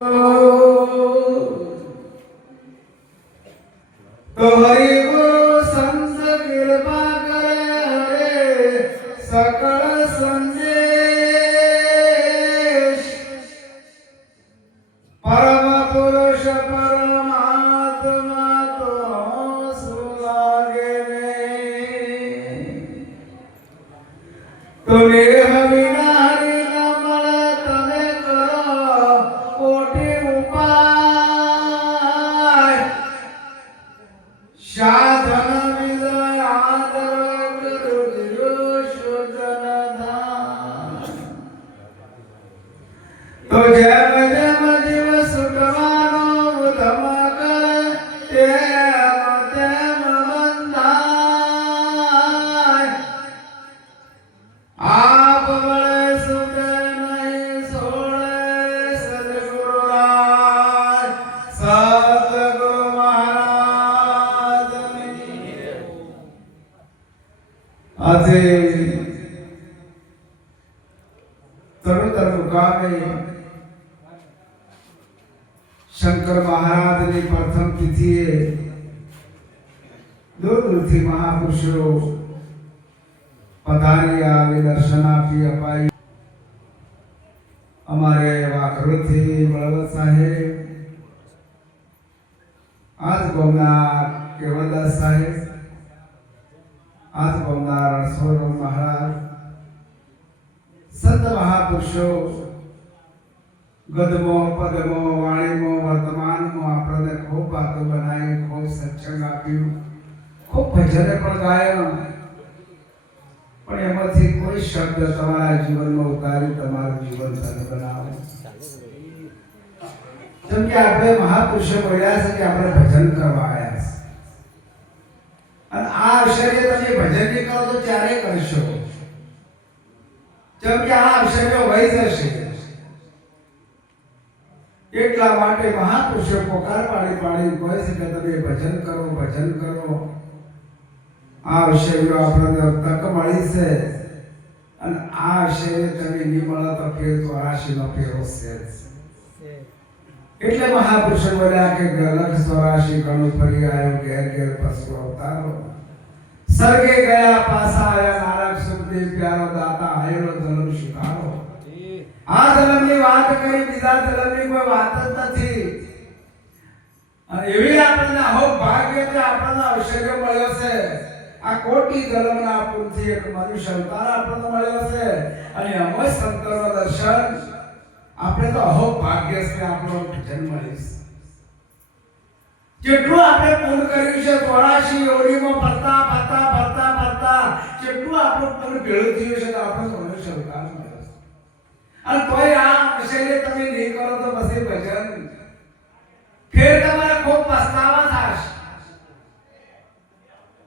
तो हरि को संत कृपा करे हरे सकल संदेश परम पुरुष परमात्मा तो सुलागे तो नेह विना हरि न મળે તમે કરો કોટી ઉપાય સાધન વિદય આદર ગુરુ શોધન ધામ તો જેમ જેમ જીવ સુખવાનો ઉધમ કરે તેમ તેમ બંધાય આપ વળે સુખે નહીં છોડે સદગુરુ રાય સદગુરુ મહારાજની આજે તરુતર મુકામે શંકર મહારાજની પ્રથમ તિથિએ દૂર દૂરથી મહાપુરુષો પધારી આવી દર્શન આપી અપાઈ અમારે વાઘરોથી બળવંત સાહેબ આજ ગોમના કેવલદાસ સાહેબ આજ ગોમના રણછોડ મહારાજ સંત મહાપુરુષો ગદમો પદમો વાણીમો વર્તમાનમાં આપણને ખૂબ વાતો બનાવી ખૂબ સત્સંગ આપ્યું ખૂબ ભજને પણ ગાયા પણ એમાંથી કોઈ શબ્દ તમારા જીવનમાં ઉતારી તમારું જીવન ધન્ય બનાવો જેમ કે આપણે મહાપુરુષો બોલ્યા છે કે આપણે ભજન કરવા આવ્યા છે અને આ અવસરે તમે ભજન નહીં કરો તો ક્યારે કરશો જેમ કે આ અવસરે વહી જશે એટલા માટે મહાપુરુષો પોકાર પાડી પાડી કહે છે કે તમે ભજન કરો આ વિષયનો આપણને તક મળી છે અને આ વિષય તમે નહીં મળે તો ફેર 84 નો ફેરો છે એટલે મહાપુરુષો બોલ્યા કે લખ 84 ગણું ફરી આવ્યો ઘેર ઘેર પશુ અવતારો સ્વર્ગે ગયા પાછા આયા નારક સુખદેવ પ્યારો દાતા આયેલો જન્મ સુધારો આ જન્મની વાત કરી બીજા જન્મની કોઈ વાત જ નથી અને એવી આપણને અહો ભાગ્ય કે આપણને અવસર મળ્યો છે આ કોટી જન્મના પુરથી એક મનુષ્ય અવતાર આપણને મળ્યો છે અને અમય સંતોનો દર્શન આપણે તો અહો ભાગ્ય છે આપણો ભજન મળીશ જેટલું આપણે પૂર્ણ કર્યું છે 84 ઓડીમાં ફરતા જેટલું આપણું પૂર્ણ ભેળું થયું છે તો આપણો મનુષ્ય અવતાર મળ્યો છે અને કોઈ આ વિષય તમે નહીં કરો તો પછી ભજન ફેર તમારે ખૂબ પસ્તાવા થશે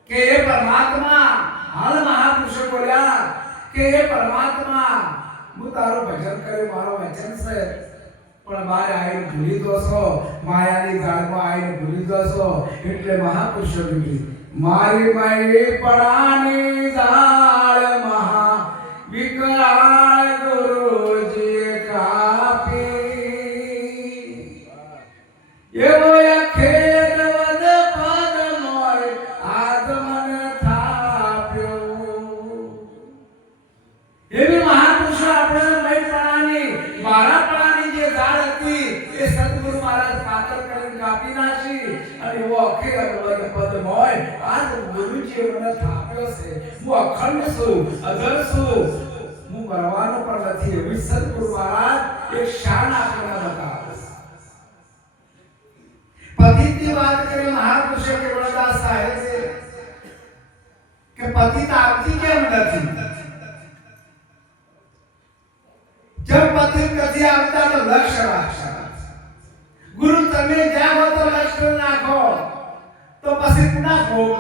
કે એ પરમાત્મા હાલ મહાપુરુષો બોલ્યા કે એ પરમાત્મા હું તારું ભજન કર્યું મારો વચન છે પણ મારે આઈને ભૂલી દોસો માયાની જાળમાં આઈને ભૂલી દોસો એટલે મહાપુરુષો કીધું મારી માઈ પડાની જાળ મહા વિકરાળ ગુરુજી કાપી એવો ખેર વદ પદ મોય આજ મન થાપ્યો એવી મહાપુરુષો આપણે મય પડાની મારા પડાની જે ઝાડ હતી એ સદગુરુ મહારાજ પાતળ કરીને કાપી નાખી અને એવો અખેર વદ પદ મોય આજ ગુરુજી મને થાપ્યો છે હું અખંડ છું અધર છું હું મરવાનો પણ નથી એવી સદગુરુ મહારાજ એક શાન આપણને બતાવે પતિની વાત કરીએ મહાપુરુષો કેવલદાસ સાહેબ કે પતિ આપતી કેમ નથી જબ પતિ કદી આપતા તો લક્ષ્ય રાખશા ગુરુ તમે જ્યાં હો તો લક્ષ્ય નાખો તો પછી પુના ભોગ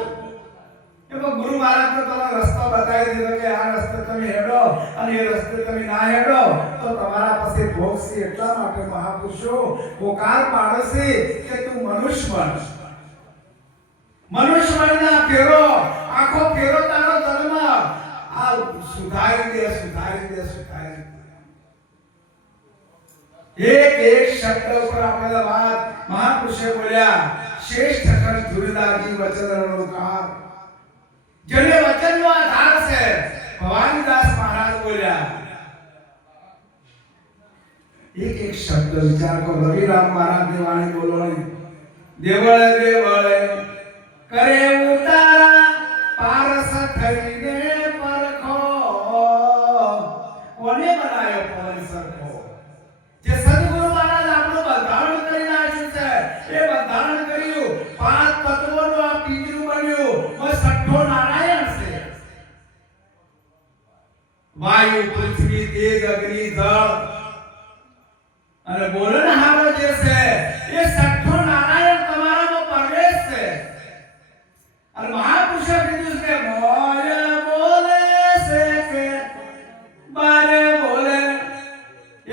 એમાં ગુરુ મહારાજ તો તમને રસ્તો બતાવી દીધો કે આ રસ્તે તમે હેડો અને એ રસ્તે તમે ના હેડો તો તમારા પાસે ભોગ છે એટલા માટે મહાપુરુષો પોકાર પાડે છે કે તું મનુષ્ય બન મનુષ્યના ફેરો આખો ફેરો તારો ધર્મ આ સુધારી દે એક શબ્દ ઉપર આપણે વાત મહાપુરુષે બોલ્યા શ્રેષ્ઠ ખંડ ધુરીદાસજી વચનનો કાર જેને વચનનો આધાર છે ભવાનીદાસ મહારાજ બોલ્યા એક શબ્દ વિચાર કરો રવિરામ મહારાજ ની વાણી બોલવાની દેવળે દેવળે કરે ઉતારા પારસ થઈને પરખો કોને બનાવ્યો પવન સરખો જે સદગુરુ મહારાજ આપણું બંધારણ કરી નાખ્યું છે એ બંધારણ કર્યું પાંચ તત્વોનું આ પિંજરું બન્યું છઠ્ઠો નારાયણ છે વાયુ પૃથ્વી તેજ અગ્નિ જળ અને બોલનહારો જે છે એ છઠ્ઠો નારાયણ તમારામાં પ્રવેશ છે અને મહાપુરુષે કીધું કે મોય બોલે છે કે બારે બોલે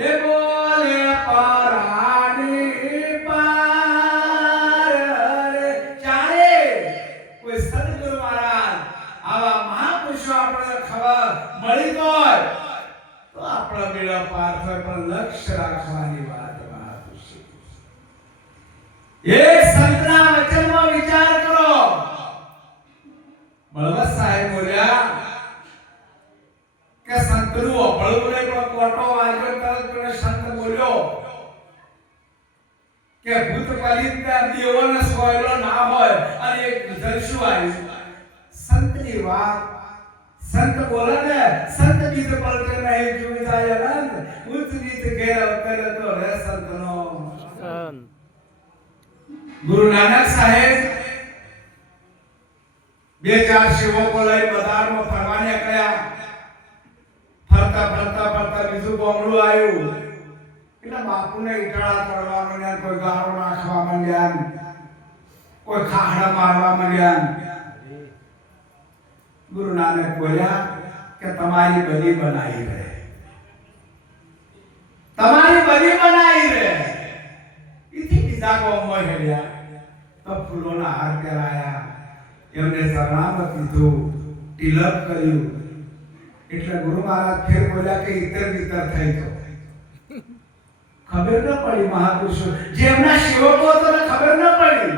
એ બોલે પરાની પાર રે ચારે કોઈ સદગુરુ મહારાજ આવા મહાપુરુષો આપણે ખબર મળી ગઈ તો આપણા બેડા પાર થાય પણ લક્ષ્ય રાખવાની વાત મહાપુરુષ એક સંતના વચનમાં વિચાર કરો બળવંત સાહેબ બોલ્યા કે સંતનું અભળવું ને પણ કોટો વાગ્યો તરત પેલો સંત બોલ્યો કે ભૂત પલિતના દેવોને સોયલો ના હોય અને એક જલશું આવ્યું સંતની વાત संत बोला ने संत गीत पलटे नहीं जुग जाय अनंत उच्च गीत घेर अवतर तो रे संतनो गुरु नानक साहेब બે ચાર સેવકો લઈ બજારમાં ફરવા નીકળ્યા ફરતા ફરતા ફરતા બીજું બોમડું આવ્યું એટલે બાપુને ઈટાળા કરવા માંડ્યા કોઈ ગારો નાખવા માંડ્યા કોઈ ખાહડા મારવા માંડ્યા गुरु नानक बोलिया कि तुम्हारी बलि बनाई रहे तुम्हारी बलि बनाई रहे इतनी पिता को अमोय हेलिया तो फूलों ना हार कराया एमने शरणागत कीधु तिलक कर्યું એટલે ગુરુ મહારાજ ફેર બોલ્યા કે ઇતર વિતર થઈ ગયો ખબર ન પડી મહાપુરુષો જેમના સેવકો તો ખબર ન પડી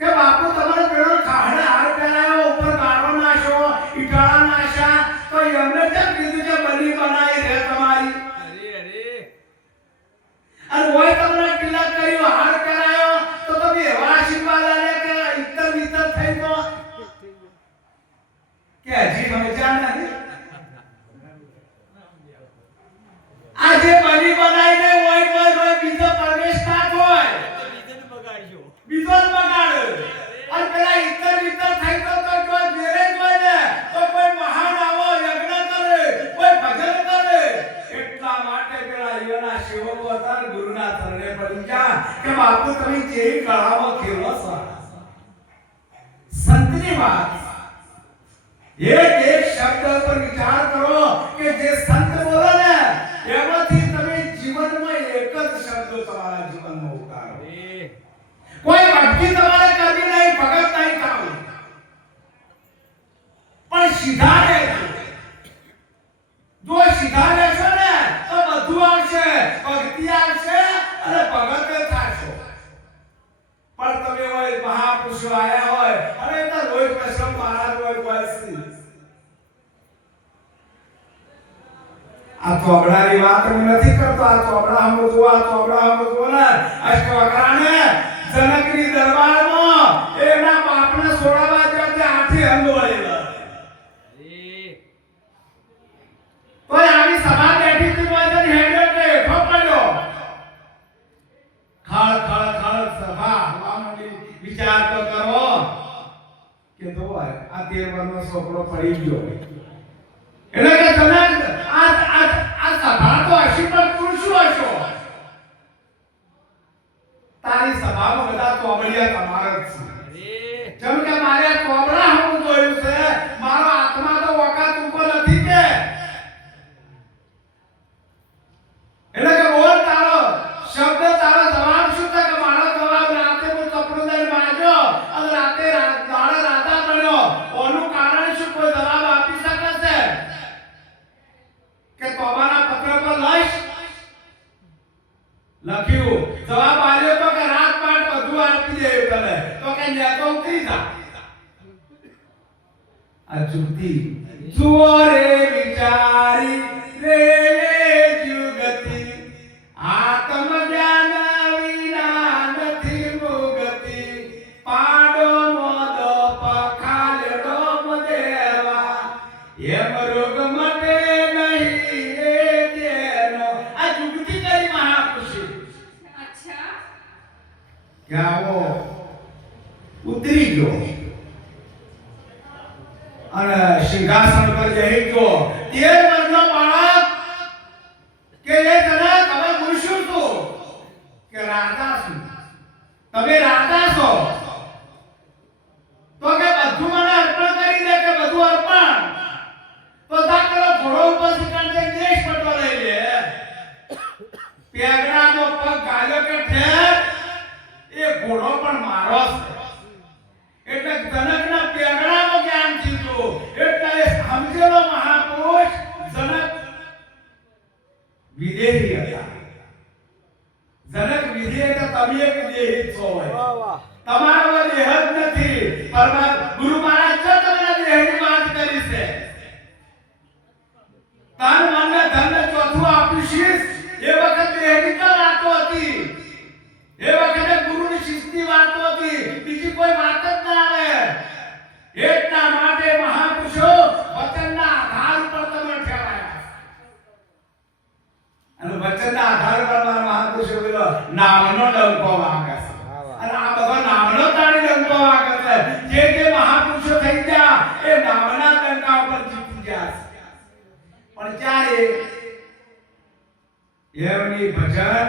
કે બાપુ તમારે પેલો ખાહડા હાર કરાયો ઉપર ગાળો નાશો ઈટાળા નાશા તો એમને કેમ કીધું કે બલિ બનાવી રે તમારી અરે અને ઓય તમને તિલક કર્યું હાર કરાયો તો તમે એવા આશીર્વાદ આલે કે ઇતર વિતર થઈ ગયો કે હજી સમજ્યા નથી આજે બલિ બનાવીને ઓય કોઈ બીજો પ્રવેશ ના હોય બીજો બગાડ અને પેલા ઇતર વિતર થઈ તો કોઈ બેરે કોઈ ને તો કોઈ મહાન આવો યજ્ઞ કરે કોઈ ભજન કરે એટલા માટે પેલા યના સેવકો હતા ગુરુના ચરણે પડી ગયા કે બાપુ તમે જે કળામાં ખેલો છો સંતની વાત એક શબ્દ પર વિચાર કરો કે જે સંત બોલે ને એમાંથી તમે જીવનમાં એક જ શબ્દ તમારા જીવનમાં ઉતારો कोई भक्ति तुम्हारे करनी नहीं भगत नहीं खाओ पर सीधा रहे जो सीधा રહેશો ને તો બધું આવશે ભક્તિ આવશે અને ભગત થાશો પણ તમે હોય મહાપુરુષો આયા હોય અરે તો રોજ કૃષ્ણ મહારાજ હોય બોલસી આ ચોબડાની વાત હું નથી કરતો આ ચોબડા હમ જો ને અષ્ટવક્રાને जनकनी दरबार में एना बापने सोडावा जाते आठे हंदोळेला तो आवी सभा बैठी थी वजन हेडे पे ठोकलो खळ खळ खळ सभा हवामंडी विचार तो करो के तो आ 13 वर्षનો છોકરો પડી ગયો એટલે કે તમે આ સભા તો હશે પણ પુરુષો હશો તારી સભામાં બધા તોબડિયા તમારા જ છે જેમ કે મારે તોબડા હું જોયું છે મારો આત્મા તો વખત ઉપર નથી કે એટલે કે બોલ તારો શબ્દ તારો જવાબ શું છે કે મારો જવાબ રાતે હું કપડું દઈ બાજો અને રાતે દાડે રાધા બન્યો ઓનું કારણ શું કોઈ જવાબ આપી શકે છે કે તોબાના પત્ર પર લઈશ જવાબ આલ્યો તો કે રાત પાટ બધું આપી દે તને તો કે લે તો ઉતરી જા આ જુગતી જુઓ રે વિચારી રે જુગતી આત્મ જ્ઞાન વિના નથી મુગતિ પાડો મોદ પખાલડો મદેવા એમ રોગ મટે નહીં રે તેનો આ જુગતી કરી મહાપુરુષ અચ્છા કે આવો ઉતરી ગયો અને સિંહાસન પર જઈ ગયો 13 વર્ષનો બાળક કે એ તને તમે પૂછ્યું તું કે રાજા છું તમે રાજા છો તો કે બધું મને અર્પણ કરી દે કે બધું અર્પણ તો તા કરો ઘોડો ઉપર સિકંદર દેશ પટો લઈ લે પેગડાનો પગ ગાલ્યો કે ઠેર એ ઘોડો પણ મારો છે એટલે જનકના પેગડાનું જ્ઞાન થયું એટલે સમજેલો મહાપુરુષ જનક વિદેહી હતા જનક વિદેહી હતા તમે એક વિદેહી છો તમારો દેહ જ નથી પરમાત્મા ગુરુ મહારાજ જો તમને દેહની વાત કરી છે તન મન ધન ચોથું આપીશ એ વખત દેહની તો વાતો હતી એ વખતે ગુરુની શિસ્તની વાતો હતી બીજી કોઈ વાત જ ના આવે એટલા માટે મહાપુરુષો વચનના આધાર પર તમે ઠેરાયા અને વચનના આધાર પર મારા મહાપુરુષો બોલો નામનો ડંકો વાગે છે અને આ બધો નામનો તાળી ડંકો વાગે છે જે મહાપુરુષો થઈ ગયા એ નામના ડંકા ઉપર જીતી ગયા પણ ત્યારે એમની ભજન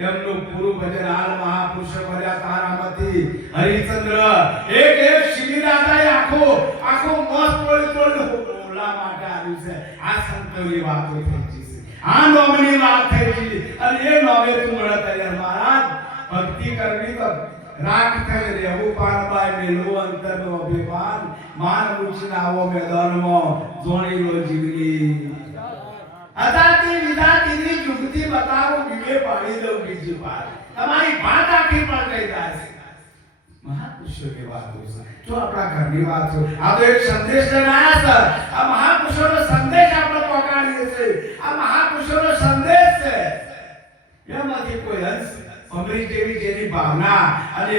એમનું પૂરું ભજન હાલ મહાપુરુષ મળ્યા તારામતી હરિચંદ્ર એક શિબિર આદાય આખો મોસ તોડી ઓલા માટે આવ્યું છે આ સંતોની વાતો થઈ છે આ નોમની વાત થઈ છે અને એ નોમે તું મળે તૈયાર મહારાજ ભક્તિ કરવી તો રાખ થઈ રહેવું પારબાઈ મેલું અંતરનો અભિમાન માન ઉછના આવો મેદાનમાં જોણી લો જીવની અદાતી વિદાતીની જુગતી બતાવો બીજે પાડી દઉં બીજી પાર તમારી વાત આખી પર કહી જાય છે મહાપુરુષોની વાતો છે જો આપણા ઘરની વાત છે આ તો એક સંદેશ લઈને આવ્યા સર આ મહાપુરુષોનો સંદેશ આપણે પહોંચાડીએ છીએ આ મહાપુરુષોનો સંદેશ છે એમાંથી કોઈ અંશ અમરી જેવી જેની ભાવના અને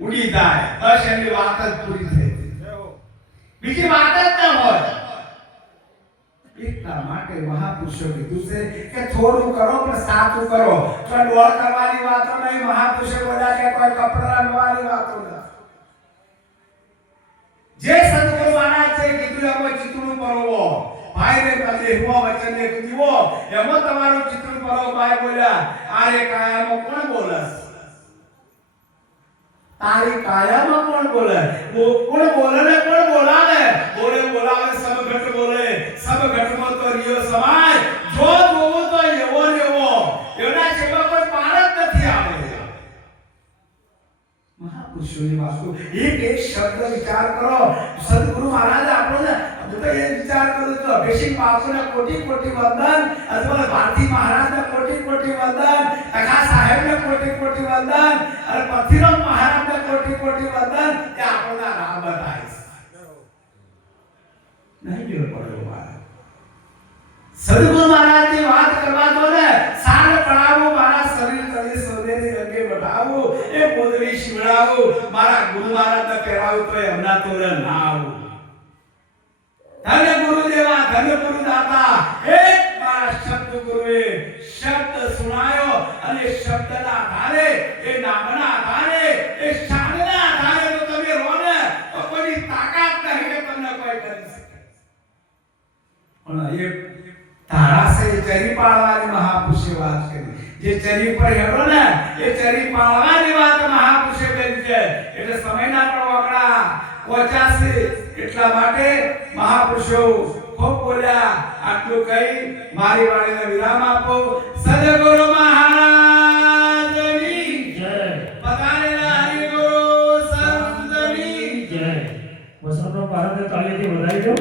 ઉડી જાય બસ એની વાત જ પૂરી થઈ બીજી વાત જ ન હોય એટલા માટે મહાપુરુષો કીધું છે કે થોડું કરો પણ સાચું કરો તો ડોળ કરવાની વાતો નહીં મહાપુરુષો બોલ્યા કે કોઈ કપડા રંગવાની વાતો નહીં જે સદગુરુ મહારાજ છે કીધું એમાં ચિત્રું પરોવો ભાઈ રે કદે હુવા વચન ને કીધું એમાં તમારું ચિત્રું પરોવો ભાઈ બોલ્યા આરે કાયામાં કોણ બોલે તારી કાયામાં કોણ બોલે કોણ બોલે ને કોણ બોલાવે બોલાવે સબ ઘટ બોલે સબ ઘટમાં તો રિયો સમાય જો જોવો તો એવો લેવો એના જેવા કોઈ પાર જ નથી આવે મહાપુરુષોની વાતો એક શબ્દ વિચાર કરો સદગુરુ મહારાજ આપણને હું તો એ વિચાર કરું તો અભિષેક બાપુને કોટી કોટી વંદન અથવા ભારતી મહારાજને કોટી કોટી વંદન ટકા સાહેબને કોટી કોટી વંદન અને પથિરામ મહારાજને કોટી કોટી વંદન એ આપણને રાહ બતાય નહીં મેળ પડ્યો મારા સદગુરુ મહારાજની વાત કરવા દો ને સાલ પડાવો મારા શરીર તળે સોનેરી રંગે બઢાવો એ પોદરી શિવડાવો મારા ગુરુ મહારાજને પહેરાવો તો એમના તોરે ના આવું ધન્ય ગુરુદેવા ધન્ય ગુરુદાતા એક મારા શબ્દ ગુરુએ શબ્દ સુણાયો અને શબ્દના આધારે એ નામના આધારે એ શાનના આધારે તો તમે રહો ને તો કોઈ તાકાત નહીં કે તમને કોઈ કરી શકે પણ એ તારા સે ચરી પાળવાની મહાપુરુષે વાત કરી જે ચરી પર હેડો ને એ ચરી પાળવાની વાત મહાપુરુષે કરી છે એટલે સમયના પણ વાકડા પહોંચાશે એટલા માટે મહાપુરુષો ખૂબ બોલ્યા આટલું કહી મારી વાણીને વિરામ આપો સદગુરુ મહારાજની જય પધારેલા હરિગુરુ સંતની જય વસંતનો પારંદર તાળીથી વધાવી દો